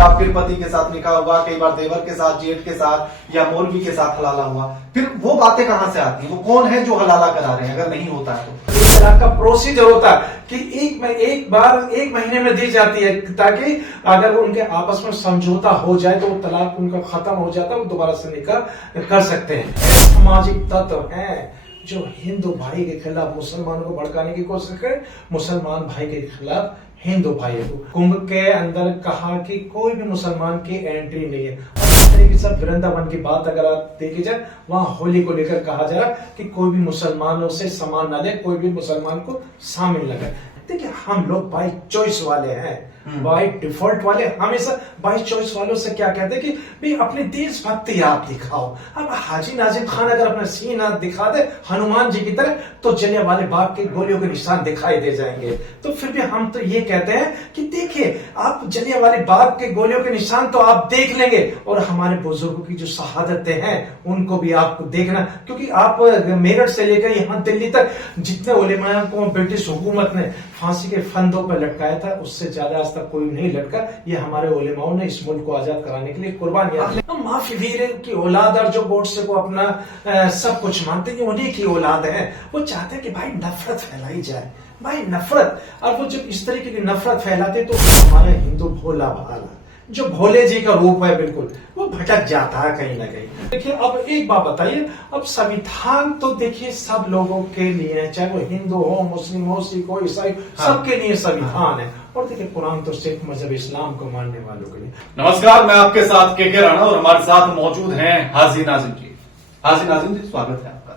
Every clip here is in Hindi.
हुआ, फिर पति के साथ निकाह हुआ, कई बार देवर के साथ, जेठ के साथ या मौलवी के साथ हलाला हुआ। फिर वो बातें कहां से आती हैं? वो कौन है जो हलाला करा रहे हैं अगर नहीं होता है तो? इस तरह का प्रोसीजर होता है कि एक बार एक महीने में दी जाती है, ताकि अगर उनके आपस में समझौता हो जाए तो वो तलाक उनका खत्म हो जाता है, वो दोबारा से निकाह कर सकते हैं। सामाजिक तत्व है जो हिंदू भाई के खिलाफ मुसलमानों को भड़काने की कोशिश करे, मुसलमान भाई के खिलाफ हिंदू भाई को। कुंभ के अंदर कहा कि कोई भी मुसलमान की एंट्री नहीं है। इस तरीके से वृंदावन की बात अगर आप देखी जाए, वहां होली को लेकर कहा जा रहा कि कोई भी मुसलमानों से सामान न ले, कोई भी मुसलमान को शामिल न करे। देखिए, हम लोग बाई चॉइस वाले हैं, बाई डिफॉल्ट वाले। हमेशा बाई चॉइस वालों से क्या कहते हैं कि भाई अपनी देशभक्ति आप दिखाओ। अब हाजी नाजिम खान अगर अपना सीना दिखा दे हनुमान जी की तरह, तो जलियांवाले बाग के गोलियों के निशान दिखाई दे जाएंगे। तो फिर भी हम तो ये कहते हैं कि देखिए, आप जलियांवाले बाग के गोलियों के निशान तो आप देख लेंगे, और हमारे बुजुर्गों की जो शहादतें हैं उनको भी आपको देखना, क्योंकि आप मेरठ से लेकर यहाँ दिल्ली तक जितने उलेमा को ब्रिटिश हुकूमत ने फांसी के फंदों पर लटकाया था, उससे ज्यादा आज तक कोई नहीं लटका। ये हमारे उलेमाओं ने इस मुल्क को आजाद कराने के लिए कुर्बानियां दी। माफी वीर की औलाद और जो गोडसे को अपना सब कुछ मानते हैं, उन्हीं की औलाद है। वो चाहते हैं कि भाई नफरत फैलाई जाए, भाई नफरत। और वो जब इस तरीके की नफरत फैलाते तो हमारा हिंदू भोला भाला जो भोले जी का रूप है, बिल्कुल वो भटक जाता है कहीं ना कहीं। देखिए, अब एक बात बताइए, अब संविधान तो देखिए सब लोगों के लिए, चाहे वो हिंदू हो, मुस्लिम हो, सिख हो, ईसाई, सबके लिए संविधान है। और देखिए, कुरान तो सिर्फ मजहब इस्लाम को मानने वालों के लिए। नमस्कार, मैं आपके साथ के राणा और हमारे साथ मौजूद हैं हाजी नाजिम जी। हाजी नाजिम जी, स्वागत है आपका।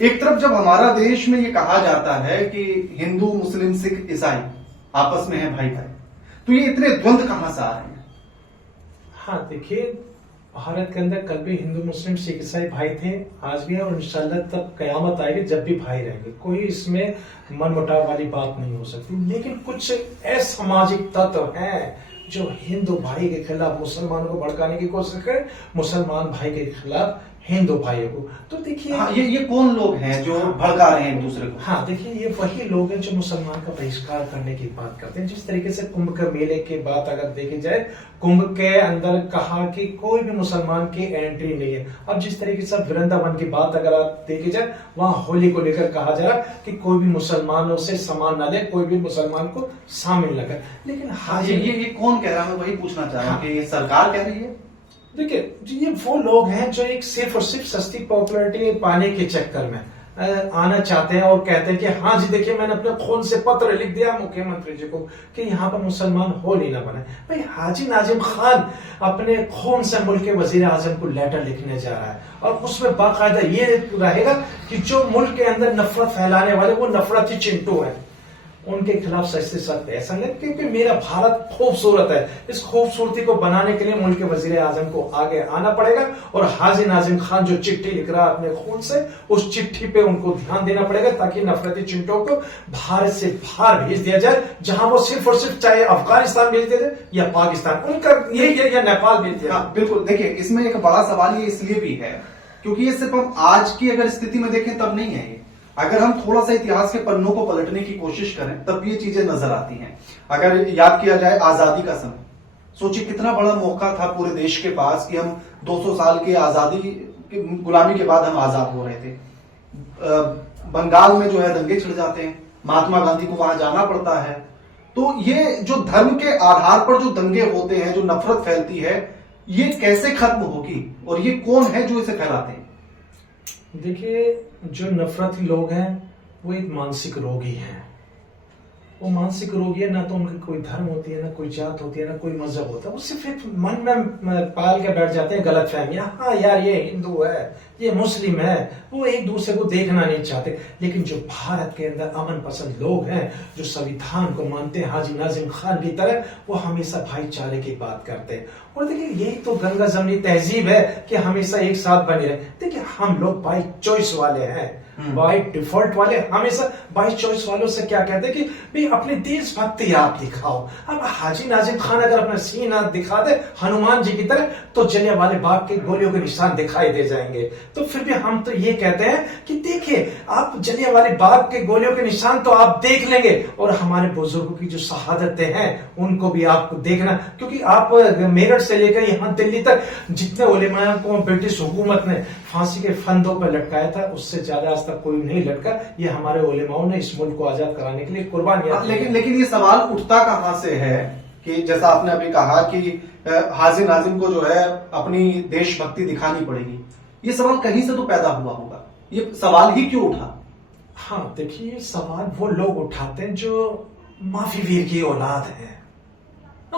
एक तरफ जब हमारा देश में ये कहा जाता है कि हिंदू, मुस्लिम, सिख, ईसाई आपस में है भाई भाई, तो ये इतने द्वंद्व कहां से आ रहे हैं? हाँ, देखिए, भारत के अंदर कल भी हिंदू, मुस्लिम, सिख, ईसाई भाई थे, आज भी है, और इंशाल्लाह तब कयामत आएगी जब भी भाई रहेंगे। कोई इसमें मनमुटाव वाली बात नहीं हो सकती। लेकिन कुछ असामाजिक तत्व हैं जो हिंदू भाई के खिलाफ मुसलमानों को भड़काने की कोशिश करे, मुसलमान भाई के खिलाफ हिंदू भाइयों को। तो देखिए, हाँ, ये कौन लोग हैं जो भड़का रहे हैं एक दूसरे को? हाँ, देखिए, ये वही लोग हैं जो मुसलमान का बहिष्कार करने की बात करते हैं। जिस तरीके से कुंभ के मेले की बात अगर देखी जाए, कुंभ के अंदर कहा कि कोई भी मुसलमान की एंट्री नहीं है। अब जिस तरीके से वृंदावन की बात अगर आप देखी जाए, वहां होली को लेकर कहा जा रहा कि कोई भी मुसलमानों से सामान न ले, कोई भी मुसलमान को शामिल न करे। लेकिन हाँ, ये कौन कह रहा है? मैं वही पूछना चाह रहा हूँ कि ये सरकार कह रही है? देखिए, ये वो लोग हैं जो एक सिर्फ और सिर्फ सस्ती पॉपुलैरिटी पाने के चक्कर में आना चाहते हैं, और कहते हैं कि हाँ जी, देखिए, मैंने अपने खून से पत्र लिख दिया मुख्यमंत्री जी को कि यहाँ पर मुसलमान होली ना बने। भाई, हाजी नाजिम खान अपने खून से मुल्क के वजीर आजम को लेटर लिखने जा रहा है, और उसमें बाकायदा ये रहेगा कि जो मुल्क के अंदर नफरत फैलाने वाले वो नफरती चिंटू है, उनके खिलाफ सख्त से सख्त ऐसा नहीं। क्योंकि मेरा भारत खूबसूरत है, इस खूबसूरती को बनाने के लिए मुल्क के वजीर आजम को आगे आना पड़ेगा, और हाजी नाजिम खान जो चिट्ठी लिख रहा है अपने खून से, उस चिट्ठी पे उनको ध्यान देना पड़ेगा, ताकि नफरती चिंटों को भारत से बाहर भेज दिया जाए, जहां वो सिर्फ और सिर्फ चाहे अफगानिस्तान भेज दिया जाए या पाकिस्तान, उनका ये या नेपाल भेज दिया। बिल्कुल। देखिए, इसमें एक बड़ा सवाल ये इसलिए भी है क्योंकि ये सिर्फ हम आज की अगर स्थिति में देखें तब नहीं है। अगर हम थोड़ा सा इतिहास के पन्नों को पलटने की कोशिश करें तब ये चीजें नजर आती हैं। अगर याद किया जाए आजादी का समय, सोचिए कितना बड़ा मौका था पूरे देश के पास कि हम 200 साल की आजादी, गुलामी के बाद हम आजाद हो रहे थे। बंगाल में जो है दंगे छिड़ जाते हैं, महात्मा गांधी को वहां जाना पड़ता है। तो ये जो धर्म के आधार पर जो दंगे होते हैं, जो नफरत फैलती है, ये कैसे खत्म होगी और ये कौन है जो इसे फैलाते हैं? देखिए, जो नफरती लोग हैं वो एक मानसिक रोगी हैं। वो मानसिक रोगी है, ना तो उनकी कोई धर्म होती है, ना कोई जात होती है, ना कोई मजहब होता है। वो सिर्फ एक मन में पाल के बैठ जाते हैं गलत फहमियां। हाँ यार, ये हिंदू है, ये मुस्लिम है, वो एक दूसरे को देखना नहीं चाहते। लेकिन जो भारत के अंदर अमन पसंद लोग हैं, जो संविधान को मानते हैं हाजी नाजिम खान की तरह, वो हमेशा भाईचारे की बात करते हैं। और देखिए, यही तो गंगा जमनी तहजीब है कि हमेशा एक साथ बने रहे। देखिए, हम लोग बाई चॉइस वाले हैं, बाय डिफॉल्ट वाले हमेशा बाय चॉइस वालों से क्या कहते हैं कि भाई अपनी देशभक्ति आप दिखाओ। अब हाजी नाजिम खान अगर अपना सीना दिखा दे हनुमान जी की तरह तो जलियांवाले बाग के गोलियों के निशान दिखाई दे जाएंगे। तो फिर भी हम तो ये कहते हैं कि देखिए आप जलियांवाले बाग के गोलियों के निशान तो आप देख लेंगे और हमारे बुजुर्गों की जो शहादतें हैं उनको भी आपको देखना, क्योंकि आप मेरठ से लेकर यहाँ दिल्ली तक जितने उलेमा को ब्रिटिश हुकूमत ने फांसी के फंदों पर लटकाया था उससे ज्यादा आज तक कोई नहीं लटका। ये हमारे उलेमाओं ने इस मुल्क को आजाद कराने के लिए कुर्बानियां दी। लेकिन ये सवाल उठता कहां से है कि जैसा आपने अभी कहा कि हाजी नाजिम को जो है अपनी देशभक्ति दिखानी पड़ेगी, ये सवाल कहीं से तो पैदा हुआ होगा, ये सवाल ही क्यों उठा? हाँ देखिए, ये सवाल वो लोग उठाते हैं जो माफी वीर की औलाद है,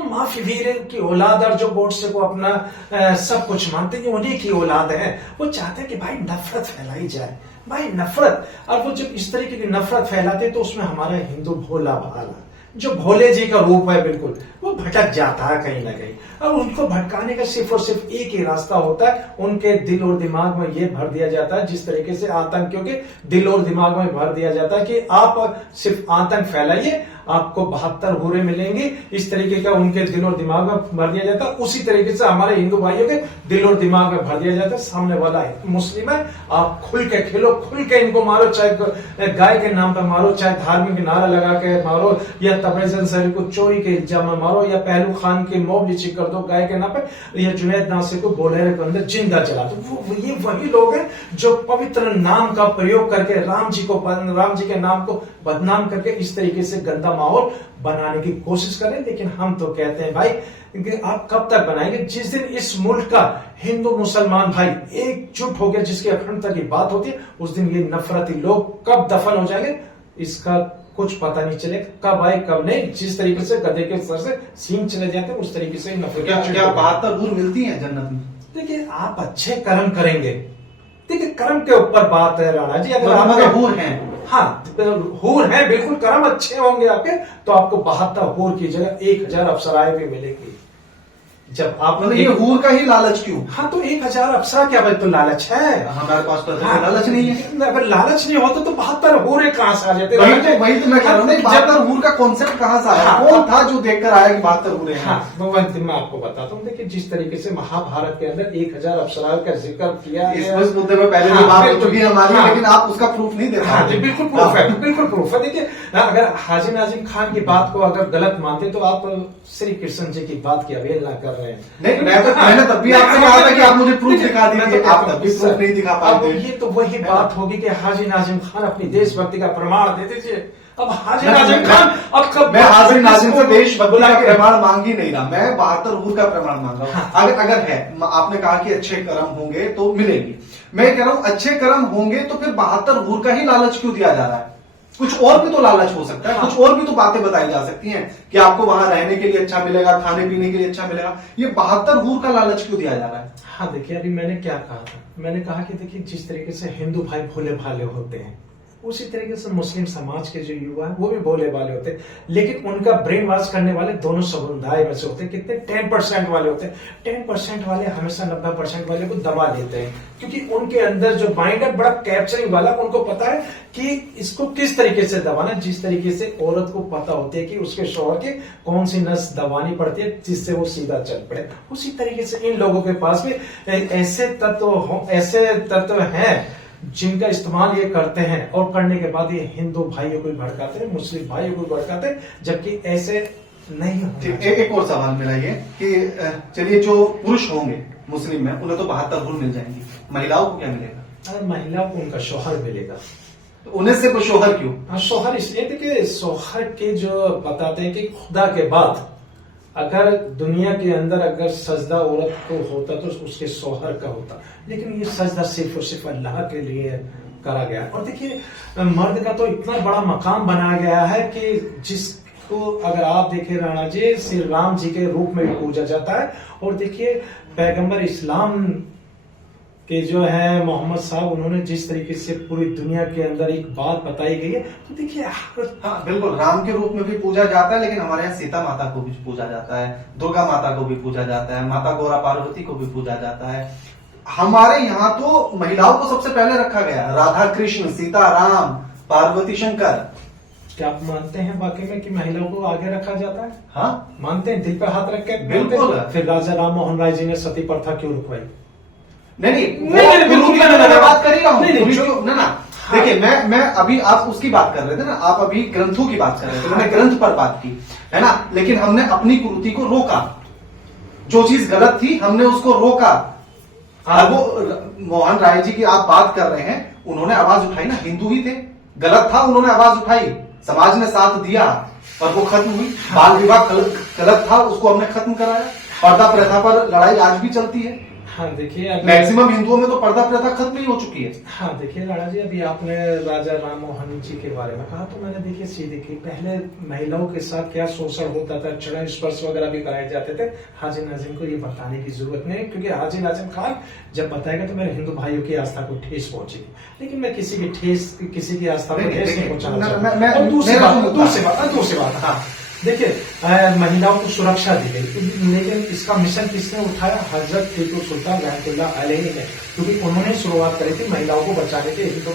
माफी वीर की औलाद और जो गोडसे को अपना सब कुछ मानते हैं उन्हीं की औलाद है। वो चाहते हैं कि भाई नफरत फैलाई जाए, भाई नफरत। और वो जब इस तरीके की नफरत फैलाते तो उसमें हमारा हिंदू भोला भाला जो भोले जी का रूप है बिल्कुल वो भटक जाता है कहीं ना कहीं। और उनको भटकाने का सिर्फ और सिर्फ एक ही रास्ता होता है, उनके दिल और दिमाग में ये भर दिया जाता है जिस तरीके से आतंकियों के दिल और दिमाग में भर दिया जाता है कि आप सिर्फ आतंक फैलाइए आपको 72 हूरे मिलेंगे, इस तरीके का उनके दिल और दिमाग में भर दिया जाता है। उसी तरीके से हमारे हिंदू भाइयों के दिल और दिमाग में भर दिया जाता है सामने वाला है मुस्लिम है, आप खुल के खेलो, खुल के इनको मारो, चाहे गाय के नाम पर मारो, चाहे धार्मिक नारा लगा के मारो, या तबरेज़न शरीफ को चोरी के इल्जाम में मारो, या पहलू खान की मोब लीची कर दो गाय के नाम पर, या जुनैद नासिर को बोलेरे के अंदर जिंदा जला दो। ये वही लोग हैं जो पवित्र नाम का प्रयोग करके राम जी के नाम को बदनाम करके इस तरीके से गंदा माहौल बनाने की कोशिश करें। लेकिन हम तो कहते हैं भाई कि आप कब तक बनाएंगे? जिस दिन इस मुल्क का हिंदू मुसलमान भाई एकजुट हो गया, जिसकी अखंडता की बात होती है, उस दिन ये नफरती लोग कब दफन हो जाएंगे इसका कुछ पता नहीं चलेगा, कब आए कब नहीं। जिस तरीके से गधे के सर से सींग चले जाते हैं उस तरीके से नफरत। क्या 72 हूर मिलती है जन्नत में? देखिए आप अच्छे कर्म करेंगे, देखिए कर्म के ऊपर बात है राणा जी। अगर आप हूर हैं, हाँ हूर है बिल्कुल, कर्म अच्छे होंगे आपके तो आपको 72 हूर की जगह 1000 अप्सराएं भी मिलेगी। जब आप मतलब ये हूर का ही लालच क्यों? हाँ तो 1000 अप्सरा क्या भाई तो लालच है? हमारे पास तो लालच नहीं है। अगर लालच नहीं होता तो 72 हूरे कहां से आ जाते? वही तो मैं कह रहा हूँ, 72 हूर का कॉन्सेप्ट कहां से आया? कौन था जो देखकर आया कि 72 हूरे हैं? मैं आपको बताता हूँ। देखिए जिस तरीके से महाभारत के अंदर 1000 अप्सराओं का जिक्र किया इस मुद्दे में पहले भी बात हो चुकी है हमारी, लेकिन आप उसका प्रूफ नहीं देते। हाँ बिल्कुल प्रूफ है, बिल्कुल प्रूफ है। देखिए अगर हाजी नाजिम खान की बात को अगर गलत मानते तो आप श्री कृष्ण जी की बात की अवहेलना कर रहे हैं। नहीं मैंने तब भी आपसे कहा था कि आप मुझे प्रूफ दिखा दीजिए, आप तब भी प्रूफ नहीं दिखा पाते। ये तो वही बात होगी कि हाजी नाजिम खान अपनी देशभक्ति का प्रमाण दे दीजिए। अब हाजी नाजिम खान अब कब? मैं हाजी नाजिम से देशभक्ति का प्रमाण मांग ही नहीं रहा, मैं 72 हूर का प्रमाण मांग रहा हूँ। अगर है, आपने कहा कि अच्छे कर्म होंगे तो मिलेगी, मैं कह रहा हूँ अच्छे कर्म होंगे तो फिर 72 हूर का ही लालच क्यों दिया जा रहा है? कुछ और भी तो लालच हो सकता है। हाँ। कुछ और भी तो बातें बताई जा सकती हैं कि आपको वहां रहने के लिए अच्छा मिलेगा, खाने पीने के लिए अच्छा मिलेगा। ये 72 हूर का लालच क्यों दिया जा रहा है? हाँ देखिए अभी मैंने क्या कहा था, मैंने कहा कि देखिए जिस तरीके से हिंदू भाई भोले भाले होते हैं उसी तरीके से मुस्लिम समाज के जो युवा है वो भी भोले भाले होते हैं, लेकिन उनका ब्रेन वॉश करने वाले दोनों समुदाय में से होते हैं। कितने? 10% वाले होते हैं। 10% वाले हमेशा 90% वाले को दबा देते हैं, क्योंकि उनके अंदर जो माइंड है बड़ा कैप्चरिंग वाला, उनको पता है कि इसको किस तरीके से दबाना। जिस तरीके से औरत को पता होती है कि उसके शौहर के कौन सी नस दबानी पड़ती है जिससे वो सीधा चल पड़े, उसी तरीके से इन लोगों के पास भी ऐसे तत्व हैं जिनका इस्तेमाल ये करते हैं और करने के बाद ये हिंदू भाइयों को भड़काते हैं, मुस्लिम भाइयों को भड़काते हैं, जबकि ऐसे नहीं होते। एक और सवाल मेरा ये कि चलिए जो पुरुष होंगे मुस्लिम में उन्हें तो 72 हूर मिल जाएंगी, महिलाओं को क्या मिलेगा? अगर महिलाओं को उनका शौहर मिलेगा। तो उन्हें सिर्फ शौहर क्यों? हाँ शौहर इसलिए देखिए शौहर के जो बताते हैं कि खुदा के बाद अगर दुनिया के अंदर अगर सजदा औरत को होता तो उसके शौहर का होता, लेकिन ये सजदा सिर्फ और सिर्फ अल्लाह के लिए करा गया। और देखिए मर्द का तो इतना बड़ा मकाम बनाया गया है कि जिसको अगर आप देखें राणा जी, श्री राम जी के रूप में भी पूजा जाता है। और देखिए पैगंबर इस्लाम कि जो है मोहम्मद साहब, उन्होंने जिस तरीके से पूरी दुनिया के अंदर एक बात बताई गई है, तो देखिए हाँ बिल्कुल राम के रूप में भी पूजा जाता है, लेकिन हमारे यहाँ सीता माता को भी पूजा जाता है, दुर्गा माता को भी पूजा जाता है, माता गौरा पार्वती को भी पूजा जाता है। हमारे यहाँ तो महिलाओं को सबसे पहले रखा गया, राधा कृष्ण, सीता राम, पार्वती शंकर। क्या आप मानते हैं वाकई में कि महिलाओं को आगे रखा जाता है? हाँ, मानते हैं, दिल पे हाथ रख के? बिल्कुल। फिर राजा राम मोहन राय जी ने सती प्रथा क्यों रुकवाई? नहीं, बिल्कुल मैं बात कर ही रहा हूँ। नहीं, ना देखिए, मैं अभी आप उसकी बात कर रहे थे ना, आप अभी ग्रंथों की बात कर रहे थे, मैंने ग्रंथ पर बात की है ना, लेकिन हमने अपनी कुरीति को रोका। जो चीज गलत थी हमने उसको रोका। अब वो मोहन राय जी की आप बात कर रहे हैं, उन्होंने आवाज उठाई ना, हिंदू ही थे, गलत था, उन्होंने आवाज उठाई, समाज ने साथ दिया और वो खत्म हुई। बाल विवाह गलत था, उसको हमने खत्म कराया। पर्दा प्रथा पर लड़ाई आज भी चलती है। हाँ देखिए, मैक्सिमम हिंदुओं में तो पर्दा प्रथा खत्म ही हो चुकी है। हाँ देखिए राणा जी, अभी आपने राजा राम मोहन जी के बारे में कहा, तो मैंने देखिए सीधे की पहले महिलाओं के साथ क्या शोषण होता था, चरण स्पर्श वगैरह भी कराए जाते थे। हाजी नाजिम को ये बताने की जरूरत नहीं, क्योंकि हाजी नाजिम खान जब बताएगा तो मेरे हिंदू भाइयों की आस्था को ठेस पहुंचेगी, लेकिन मैं किसी की आस्था को ठेस नहीं पहुंचाना चाहता। दूसरी बात, हाँ देखिए, महिलाओं को सुरक्षा दी गई, लेकिन इसका मिशन किसने उठाया? हजरत टीपू सुल्तान रहमतुल्लाह अलैहि ने, क्योंकि उन्होंने शुरुआत करी थी महिलाओं को बचाने के, हिंदू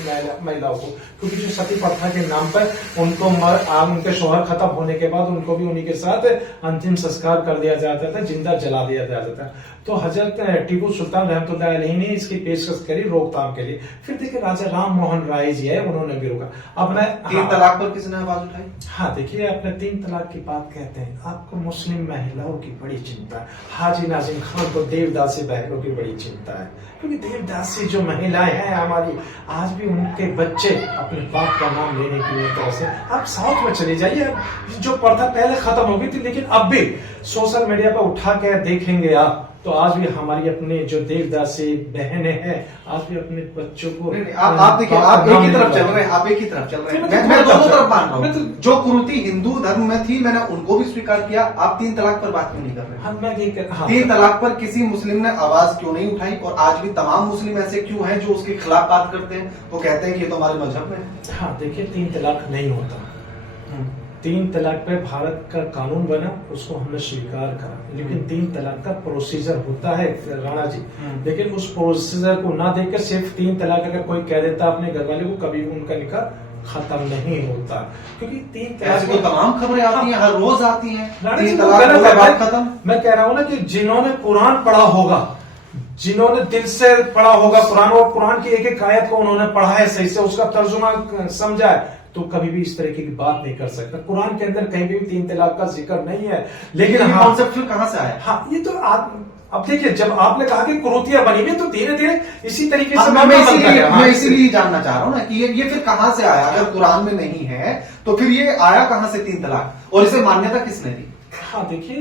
महिलाओं को, क्योंकि जो सती प्रथा के नाम पर उनको उनके शोहर खत्म होने के बाद उनको भी उन्हीं के साथ अंतिम संस्कार कर दिया जाता था, जिंदा जला दिया जाता था। तो हजरत टीपू सुल्तान रहमतुल्लाह अलैहि ने इसकी पेशकश करी रोकथाम के लिए। फिर देखिए राजा राम मोहन राय जी है, उन्होंने भी रोका। अपने 3 तलाक पर किसने आवाज उठाई? हाँ देखिए, आपने 3 तलाक की बात कहते हैं, आपको मुस्लिम महिलाओं की बड़ी चिंता है। हाजी नाजिम खान को देवदासी बहनों की बड़ी चिंता है, क्योंकि देवदासी जो महिलाएं हैं हमारी, आज भी उनके बच्चे अपने बाप का नाम लेने की तरह से। आप साउथ में चले जाइए, जो प्रथा पहले खत्म हो गई थी, लेकिन अब भी सोशल मीडिया पर उठा के देखेंगे आप, तो आज भी हमारी अपने जो देवदासी बहनें हैं, आज भी अपने बच्चों को आप देखिए, आप एक ही तरफ चल रहे हैं, आप एक ही तरफ चल रहे हैं। मैं दोनों तरफ मान रहा हूँ। जो कुरीति हिंदू धर्म में थी, मैंने उनको भी स्वीकार किया। आप 3 तलाक पर बात क्यों नहीं कर रहे? 3 तलाक पर किसी मुस्लिम ने आवाज क्यों नहीं उठाई? और आज भी तमाम मुस्लिम ऐसे क्यों हैं जो उसके खिलाफ बात करते हैं? वो कहते हैं कि ये तो हमारे मजहब में है। हाँ देखिए, 3 तलाक नहीं होता। 3 तलाक पे भारत का कानून बना, उसको हमने स्वीकार करा, लेकिन 3 तलाक का प्रोसीजर होता है राणा जी। लेकिन उस प्रोसीजर को ना देखकर सिर्फ 3 तलाक अगर कोई कह देता अपने घर वाले को, कभी उनका निकाह खत्म नहीं होता, क्योंकि 3 तलाक तो तमाम खबरें आती हैं, हर रोज आती हैं। 3 तलाक खत्म। मैं कह रहा हूँ ना कि जिन्होंने कुरान पढ़ा होगा, जिन्होंने दिल से पढ़ा होगा कुरान, और कुरान की एक एक आयत को उन्होंने पढ़ा है सही से, उसका तर्जुमा समझा है, तो कभी भी इस तरह की बात नहीं कर सकता। कुरान के अंदर कहीं भी 3 तलाक का जिक्र नहीं है। लेकिन कॉन्सेप्ट फिर कहां से आया? हाँ, ये तो अब देखिए, जब आपने कहा कि कुरीतियां बनी हुई, तो धीरे धीरे इसी तरीके से मैं इसीलिए जानना चाह रहा हूँ ना कि ये फिर कहां से आया? अगर कुरान में नहीं है तो फिर ये आया कहां से 3 तलाक, और इसे मान्यता किसने दी? हाँ देखिए,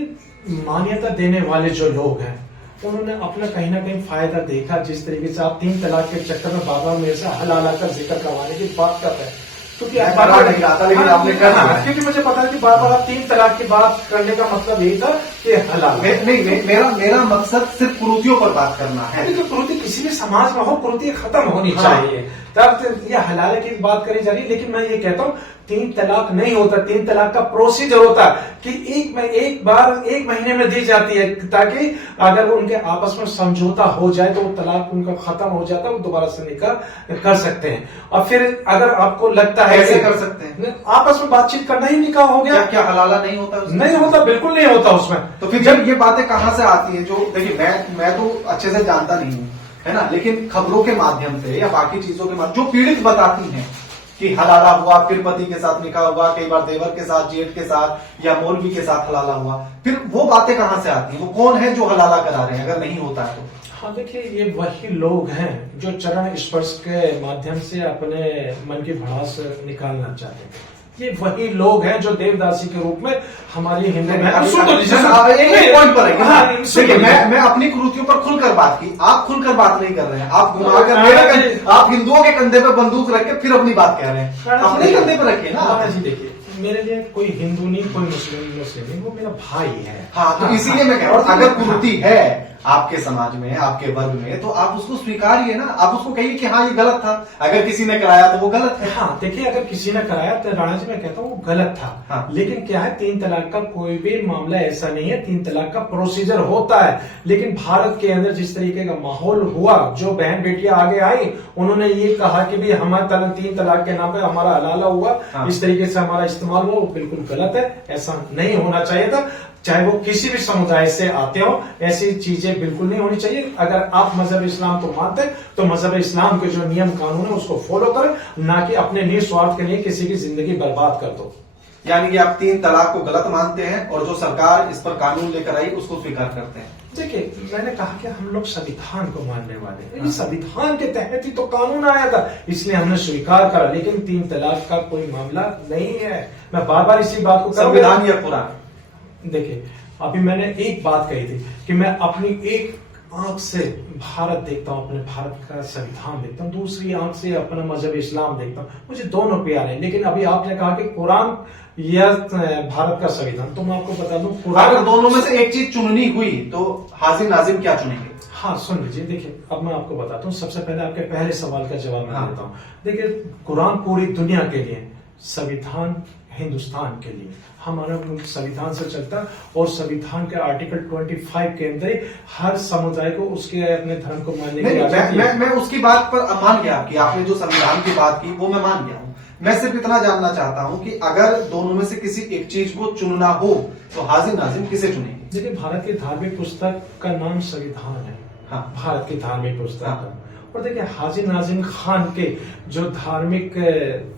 मान्यता देने वाले जो लोग हैं, उन्होंने अपना कहीं ना कहीं फायदा देखा। जिस तरीके से आप 3 तलाक के चक्कर में बाबा मेरे से हलाला का जिक्र करवाने की बात कर रहे हैं, क्योंकि मुझे पता है कि बार बार आप 3 तलाक की बात करने का मतलब यही था कि हलाल नहीं। मेरा मकसद सिर्फ कुरीतियों पर बात करना है। कुरीति किसी भी समाज में हो, कुरीति खत्म होनी चाहिए, तब यह हलाल की बात करी जा रही है। लेकिन मैं ये कहता हूँ, 3 तलाक नहीं होता। 3 तलाक का प्रोसीजर होता कि एक महीने में दी जाती है, ताकि अगर उनके आपस में समझौता हो जाए तो वो तलाक उनका खत्म हो जाता है, वो दोबारा से निकाह कर सकते हैं। और फिर अगर आपको लगता है कैसे कर सकते हैं? आपस में बातचीत करना ही निकाह हो गया। क्या हलाला नहीं होता? नहीं होता, बिल्कुल नहीं होता उसमें। तो फिर जब ये बातें कहां से आती हैं? जो देखिए, मैं तो अच्छे से जानता नहीं हूं, है ना, लेकिन खबरों के माध्यम से या बाकी चीजों के माध्यम, जो पीड़ित बताती हैं कि हलाला हुआ, फिर पति के साथ निकाह हुआ, कई बार देवर के साथ, जेठ के साथ, या मौलवी के साथ हलाला हुआ, फिर वो बातें कहां से आती हैं? वो कौन है जो हलाला करा रहे हैं अगर नहीं होता है तो? हाँ देखिए, ये वही लोग हैं जो चरण स्पर्श के माध्यम से अपने मन की भड़ास निकालना चाहते हैं। ये वही लोग हैं जो देवदासी के रूप में हमारी हिंदू में। पॉइंट पर है। देखिए, मैं अपनी कुरीतियों पर खुलकर बात की, आप खुलकर बात नहीं कर रहे हैं। आप आप हिंदुओं के कंधे पर बंदूक रख के फिर अपनी बात कह रहे हैं। अपने कंधे पर रखिए ना जी। देखिए, मेरे लिए कोई हिंदू नहीं, कोई मुस्लिम नहीं, वो मेरा भाई है। हाँ, तो इसीलिए मैं कह रहा हूँ, अगर कुरीति है आपके समाज में, आपके वर्ग में, तो आप उसको स्वीकारिए ना। आप उसको कहिए कि हाँ ये गलत था। अगर किसी ने कराया तो वो गलत है। हाँ देखिए, अगर किसी ने कराया तो राणा जी मैं कहता हूँ वो गलत था। हाँ। लेकिन क्या है, 3 तलाक का कोई भी मामला ऐसा नहीं है। 3 तलाक का प्रोसीजर होता है, लेकिन भारत के अंदर जिस तरीके का माहौल हुआ, जो बहन बेटियां आगे आई, उन्होंने ये कहा कि भाई हमारा 3 तलाक के नाम पे हमारा हलाला हुआ, हाँ। इस तरीके से हमारा इस्तेमाल हुआ, वो बिल्कुल गलत है। ऐसा नहीं होना चाहिए था। चाहे वो किसी भी समुदाय से आते हो, ऐसी चीजें बिल्कुल नहीं होनी चाहिए। अगर आप मजहब इस्लाम को मानते हैं तो मजहब इस्लाम के जो नियम कानून है उसको फॉलो करें, ना कि अपने निस्वार्थ के लिए किसी की जिंदगी बर्बाद कर दो। यानी कि आप 3 तलाक को गलत मानते हैं और जो सरकार इस पर कानून लेकर आई उसको स्वीकार करते हैं। देखिए, मैंने कहा कि हम लोग संविधान को मानने वाले हैं। संविधान के तहत ही तो कानून आया था, इसलिए हमने स्वीकार करा। लेकिन 3 तलाक का कोई मामला नहीं है। मैं बार बार इसी बात को संविधान या पुराण, देखिए, अभी मैंने एक बात कही थी कि मैं अपनी एक आंख से भारत देखता हूं, अपने भारत का संविधान देखता हूं, दूसरी आंख से अपना मजहब इस्लाम देखता हूं। मुझे दोनों प्यारे हैं। लेकिन अभी आपने कहा कि कुरान या भारत का संविधान, तो मैं आपको बता दूं, अगर दोनों में से एक चीज चुननी हुई तो हाजी नाजिम क्या चुनेंगे? हाँ सुन लीजिए, देखिए अब मैं आपको बताता हूँ। सबसे पहले आपके पहले सवाल का जवाब मैं देता हूँ। देखिए, कुरान पूरी दुनिया के लिए, संविधान हिंदुस्तान के लिए। हमारा संविधान से चलता है और संविधान के आर्टिकल 25 के अंदर हर समुदाय को उसके अपने धर्म को मानने की आजादी है। मैं उसकी बात पर मान गया कि आपने जो संविधान की बात की वो मैं मान गया हूँ। मैं सिर्फ इतना जानना चाहता हूँ कि अगर दोनों में से किसी एक चीज को चुनना हो तो हाजी नाजिम किसे चुनेंगे? देखिए, भारत की धार्मिक पुस्तक का नाम संविधान है। हाँ। भारत की धार्मिक पुस्तक हाँ। का। और देखिए, हाजी नाजिम खान के जो धार्मिक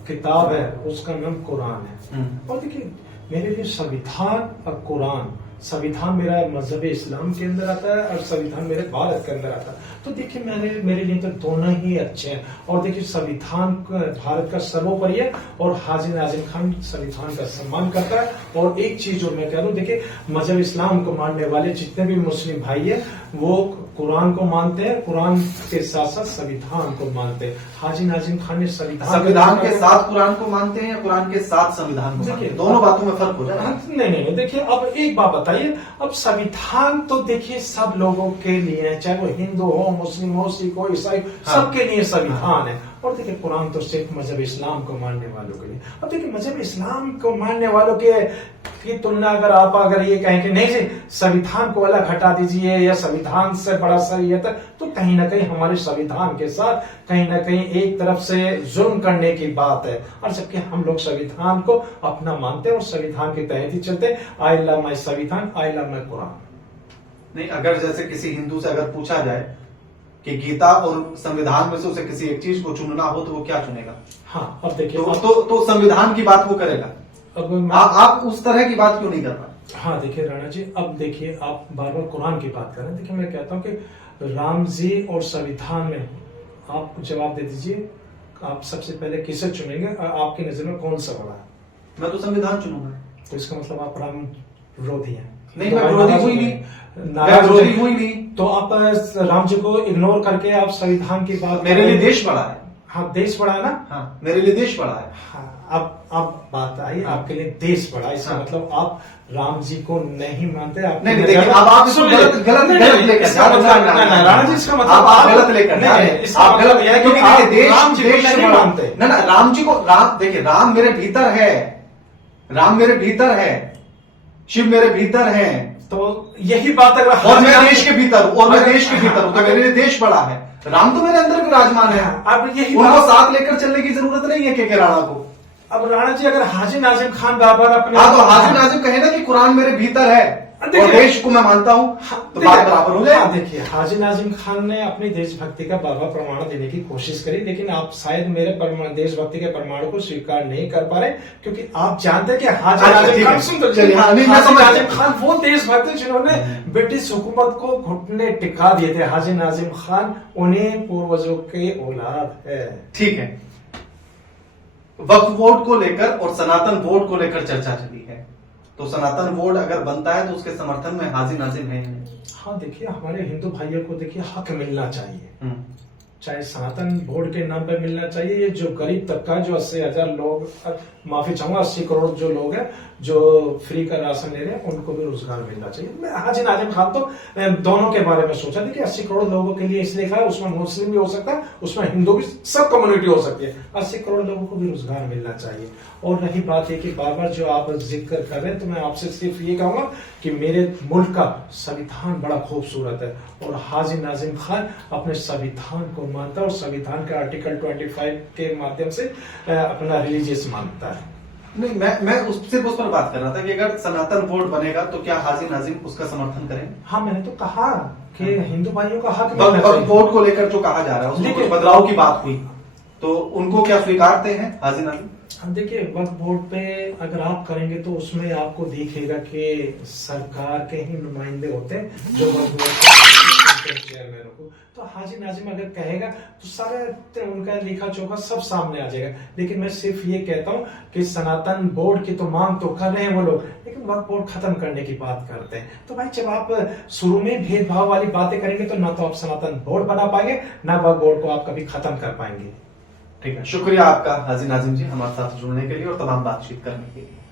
किताब है उसका नाम कुरान है। और देखिए, मेरे लिए संविधान और कुरान, संविधान मेरा मजहब इस्लाम के अंदर आता है और संविधान मेरे भारत के अंदर आता है। तो देखिए, मेरे लिए तो दोनों ही अच्छे हैं। और देखिए, संविधान भारत का सर्वोपरि है और हाजी नाजिम खान संविधान का सम्मान करता है। और एक चीज जो मैं कह दूं, देखिए, मजहब इस्लाम को मानने वाले जितने भी मुस्लिम भाई है वो कुरान को मानते हैं, कुरान के साथ साथ संविधान को मानते हैं। हाजी नाजिम खान ने संविधान के साथ कुरान को मानते हैं या कुरान के साथ संविधान को मानते हैं? दोनों बातों में फर्क हो जाए। नहीं, देखिए, अब एक बात बताइए, अब संविधान तो देखिए सब लोगों के लिए है, चाहे वो हिंदू हो, मुस्लिम हो, सिख हो, ईसाई, सबके लिए संविधान है। और देखिए, कुरान तो सिर्फ मजहब इस्लाम को मानने वालों के लिए। अब देखिए, मजहब इस्लाम को मानने वालों की तुलना अगर ये कहें कि नहीं जी संविधान को अलग हटा दीजिए या संविधान से बड़ा शरीयत है, तो कहीं ना कहीं हमारे संविधान के साथ कहीं ना कहीं एक तरफ से जुल्म करने की बात है। और जबकि हम लोग संविधान को अपना मानते हैं और संविधान के तहत ही चलते हैं। आई लव माई संविधान, आई लव माई कुरान। नहीं, अगर जैसे किसी हिंदू से अगर पूछा जाए कि गीता और संविधान में से उसे किसी एक चीज को चुनना हो तो वो क्या चुनेगा? हाँ, अब देखिए, तो संविधान की बात वो करेगा। अब आप उस तरह की बात क्यों नहीं कर रहे? हाँ देखिए राणा जी, अब देखिए, आप बार बार कुरान की बात कर रहे हैं। देखिए, मैं कहता हूं कि राम जी और संविधान में आप जवाब दे दीजिए, आप सबसे पहले किसे चुनेंगे? आपकी नजर में कौन सा बड़ा है? मैं तो संविधान चुनूंगा। तो इसका मतलब आप राम विरोधी हैं? नहीं, मैं विरोधी हुई नहीं, मैं विरोधी हुई नहीं। तो आप राम जी को इग्नोर करके आप संविधान की बात? मेरे लिए देश बड़ा है। हाँ, देश बड़ा है ना? हाँ, मेरे लिए देश बड़ा है। हाँ, अब बात आई, आपके लिए देश बड़ा, इसका हाँ। मतलब आप राम जी को नहीं मानते। आप नहीं, देखिए, अब आप इसको गलत लेकर राणा जी, इसका मतलब आप गलत लेकर आप गलत, क्योंकि देखिए, राम जी को नहीं मानते। ना, राम जी को, देखिए, राम मेरे भीतर है, राम मेरे भीतर है, शिव मेरे भीतर है। तो यही बात अगर और मैं देश के भीतर हूं, और मैं देश के भीतर हूं, तो मेरे लिए देश बड़ा है। राम तो मेरे अंदर विराजमान है। अब यही उनको साथ लेकर चलने की जरूरत नहीं है के राणा को। अब राणा जी, अगर हाजी नाजिम खान बाबर अपने, हाँ, तो हाजी नाजिम कहे ना कि कुरान मेरे भीतर है और देश को मैं मानता हूँ, तो बात बराबर हो जाए। देखिए, हाजी नाजिम खान ने अपनी देशभक्ति का बाबा प्रमाण देने की कोशिश करी, लेकिन आप शायद मेरे देशभक्ति के प्रमाण को स्वीकार नहीं कर पा रहे, क्योंकि आप जानते हैं कि हाजी नाजिम खान वो देशभक्त जिन्होंने ब्रिटिश हुकूमत को घुटने टिका दिए थे। हाजी नाजिम खान उन्हें पूर्वजों के औलाद है। ठीक है, वक्फ बोर्ड को लेकर और सनातन बोर्ड को लेकर चर्चा चली है, तो सनातन बोर्ड अगर बनता है तो उसके समर्थन में हाजी नाजिम है। हाँ देखिए, हमारे हिंदू भाइयों को देखिए हक मिलना चाहिए। चाहे सनातन बोर्ड के नाम पे मिलना चाहिए। ये जो गरीब तबका है, जो 80,000 लोग, माफी चाहूंगा 80 करोड़ जो लोग हैं जो फ्री का राशन ले रहे हैं, उनको भी रोजगार मिलना चाहिए। मैं हाजी नाजिम खान तो दोनों के बारे में सोचा था कि 80 करोड़ लोगों के लिए इसलिए कहा, उसमें मुस्लिम भी हो सकता है, उसमें हिंदू भी, सब कम्युनिटी हो सकती है। 80 करोड़ लोगों को भी रोजगार मिलना चाहिए। और रही बात है कि बार बार जो आप जिक्र कर रहे हैं, तो मैं आपसे सिर्फ ये कहूंगा कि मेरे मुल्क का संविधान बड़ा खूबसूरत है और हाजी नाजिम खान अपने संविधान को मानता है और संविधान के आर्टिकल 25 के माध्यम से अपना रिलीजियस मानता है। नहीं, मैं उससे उस पर बात कर रहा था कि अगर सनातन बोर्ड बनेगा तो क्या हाजी नाजिम उसका समर्थन करेंगे? हाँ, मैंने तो कहा कि हिंदू भाइयों का हक मिलना चाहिए। बोर्ड को लेकर जो कहा जा रहा है उसमें कोई बदलाव की बात हुई तो उनको क्या स्वीकारते हैं हाजी नाजिम? देखिए, वक्फ बोर्ड पे अगर आप करेंगे तो उसमें आपको दिखेगा कि सरकार के ही नुमाइंदे होते हैं जो वक्फ बोर्ड के चेयरमैन को। तो हाजी नाजिम अगर कहेगा तो सारा उनका लिखा चोखा सब सामने आ जाएगा। लेकिन मैं सिर्फ ये कहता हूँ कि सनातन बोर्ड की तो मांग तो कर रहे हैं वो लोग, लेकिन वक्फ बोर्ड खत्म करने की बात करते हैं। तो भाई, जब आप शुरू में भेदभाव वाली बातें करेंगे तो ना तो आप सनातन बोर्ड बना पाएंगे, ना वक्फ बोर्ड को आप कभी खत्म कर पाएंगे। ठीक है, शुक्रिया आपका हाजी नाजिम जी हमारे साथ जुड़ने के लिए और तमाम बातचीत करने के लिए।